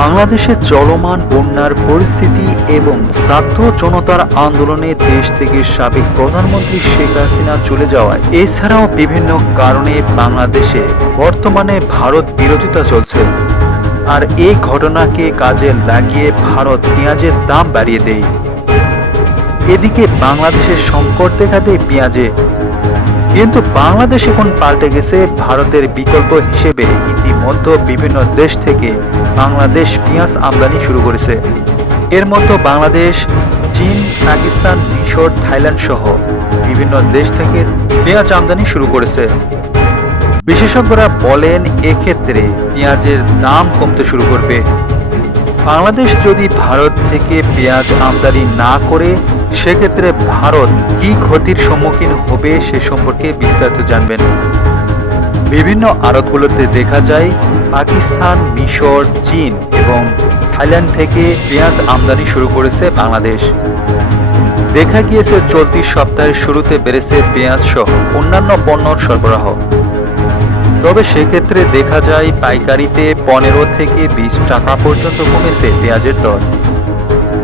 বাংলাদেশে চলমান বন্যার পরিস্থিতি এবং ছাত্র জনতার আন্দোলনে দেশ থেকে সাবেক প্রধানমন্ত্রী শেখ হাসিনা চলে যাওয়ায় এছাড়াও বিভিন্ন কারণে বাংলাদেশে বর্তমানে ভারত বিরোধিতা চলছে। আর এই ঘটনাকে কাজে লাগিয়ে ভারত পেঁয়াজের দাম বাড়িয়ে দেয়। এদিকে বাংলাদেশের সংকট দেখা দেয় পেঁয়াজে, কিন্তু বাংলাদেশ এখন পাল্টে গেছে ভারতের বিকল্প হিসেবে। ইতিমধ্যে বিভিন্ন দেশ থেকে বাংলাদেশ পেঁয়াজ আমদানি শুরু করেছে। এর মধ্যে বাংলাদেশ, চীন, পাকিস্তান, মিশর, থাইল্যান্ড সহ বিভিন্ন দেশ থেকে পেঁয়াজ আমদানি শুরু করেছে। বিশেষজ্ঞরা বলেন এক্ষেত্রে পেঁয়াজের দাম কমতে শুরু করবে। বাংলাদেশ যদি ভারত থেকে পেঁয়াজ আমদানি না করে সেক্ষেত্রে ভারত কি ক্ষতির সম্মুখীন হবে সে সম্পর্কে বিস্তারিত জানবেন। বিভিন্ন আড়তগুলোতে দেখা যায় পাকিস্তান, মিশর, চীন এবং থাইল্যান্ড থেকে পেঁয়াজ আমদানি শুরু করেছে বাংলাদেশ। দেখা গিয়েছে চলতি সপ্তাহের শুরুতে বেড়েছে পেঁয়াজ সহ অন্যান্য পণ্যর সরবরাহ। তবে সেক্ষেত্রে দেখা যায় পাইকারিতে 15 থেকে 20 টাকা পর্যন্ত কমেছে পেঁয়াজের দর।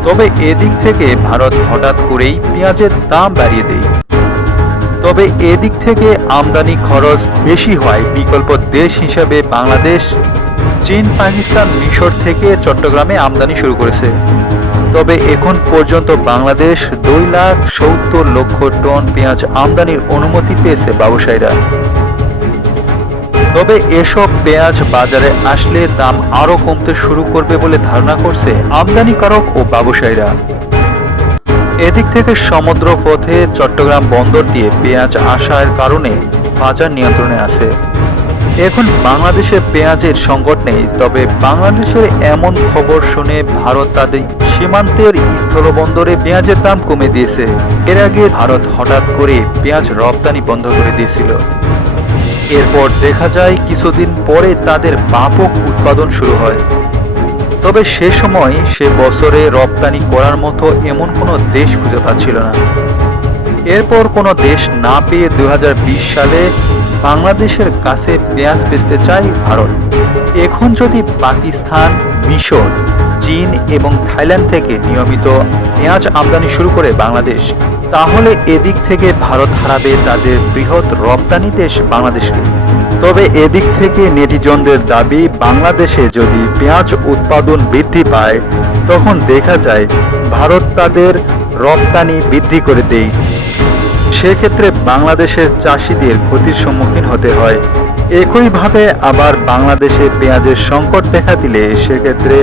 তবে এদিক থেকে ভারত হঠাৎ করেই পেঁয়াজের দাম বাড়িয়ে দেয়। তবে এদিক থেকে আমদানি খরচ বেশি হয় বিকল্প দেশ হিসেবে বাংলাদেশ, চীন, পাকিস্তান, মিশর থেকে চট্টগ্রামে আমদানি শুরু করেছে। তবে এখন পর্যন্ত বাংলাদেশ 2,70,00,000 টন পেঁয়াজ আমদানির অনুমতি পেয়েছে ব্যবসায়ীরা। তবে এসব পেঁয়াজ বাজারে আসলে দাম আরও কমতে শুরু করবে বলে ধারণা করছে আমদানিকারক ও ব্যবসায়ীরা। এদিক থেকে সমুদ্র পথে চট্টগ্রাম বন্দর দিয়ে পেঁয়াজ আসার কারণে বাজার নিয়ন্ত্রণে আছে। এখন বাংলাদেশে পেঁয়াজের সংকট নেই। তবে বাংলাদেশের এমন খবর শুনে ভারত তাদের সীমান্তের স্থলবন্দরে পেঁয়াজের দাম কমে দিয়েছে। এর আগে ভারত হঠাৎ করে পেঁয়াজ রপ্তানি বন্ধ করে দিয়েছিল। এরপর দেখা যায় কিছুদিন পরে তাদের ব্যাপক উৎপাদন শুরু হয়। তবে সে সময় সে বছরে রপ্তানি করার মতো এমন কোনো দেশ খুঁজে পাচ্ছিল না। এরপর কোনো দেশ না পেয়ে 2020 সালে বাংলাদেশের কাছে পেঁয়াজ বেচতে চায় ভারত। এখন যদি পাকিস্তান, মিশর, চীন এবং থাইল্যান্ড থেকে নিয়মিত পেঁয়াজ আমদানি শুরু করে বাংলাদেশ, তাহলে এদিক থেকে ভারত হারাবে তাদের বৃহৎ রপ্তানি দেশ বাংলাদেশকে। তবে এদিক থেকে নেটিজনদের দাবি, বাংলাদেশে যদি পেঁয়াজ উৎপাদন বৃদ্ধি পায় তখন দেখা যায় ভারত তাদের রপ্তানি বৃদ্ধি করে দেয়। সেক্ষেত্রে বাংলাদেশের চাষিদের ক্ষতির সম্মুখীন হতে হয়। একইভাবে আবার বাংলাদেশে পেঁয়াজের সংকট দেখা দিলে সেক্ষেত্রে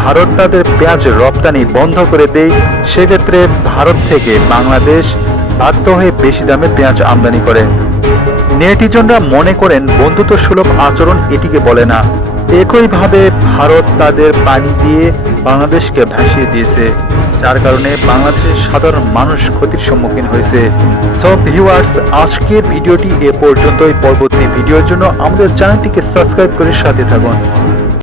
ভারত তাদের পেঁয়াজ রপ্তানি বন্ধ করে দেয়। সেক্ষেত্রে ভারত থেকে বাংলাদেশ বাধ্য হয়ে বেশি দামে পেঁয়াজ আমদানি করে। নেটিজনরা মনে করেন বন্ধুত্ব সুলভ আচরণ এটিকে বলে না। একইভাবে ভারত তাদের পানি দিয়ে বাংলাদেশকে ভাসিয়ে দিয়েছে, যার কারণে বাংলাদেশের সাধারণ মানুষ ক্ষতির সম্মুখীন হয়েছে। সব ভিউয়ার্স, আজকের ভিডিওটি এ পর্যন্তই। পরবর্তী ভিডিওর জন্য আমাদের চ্যানেলটিকে সাবস্ক্রাইব করে সাথে থাকুন।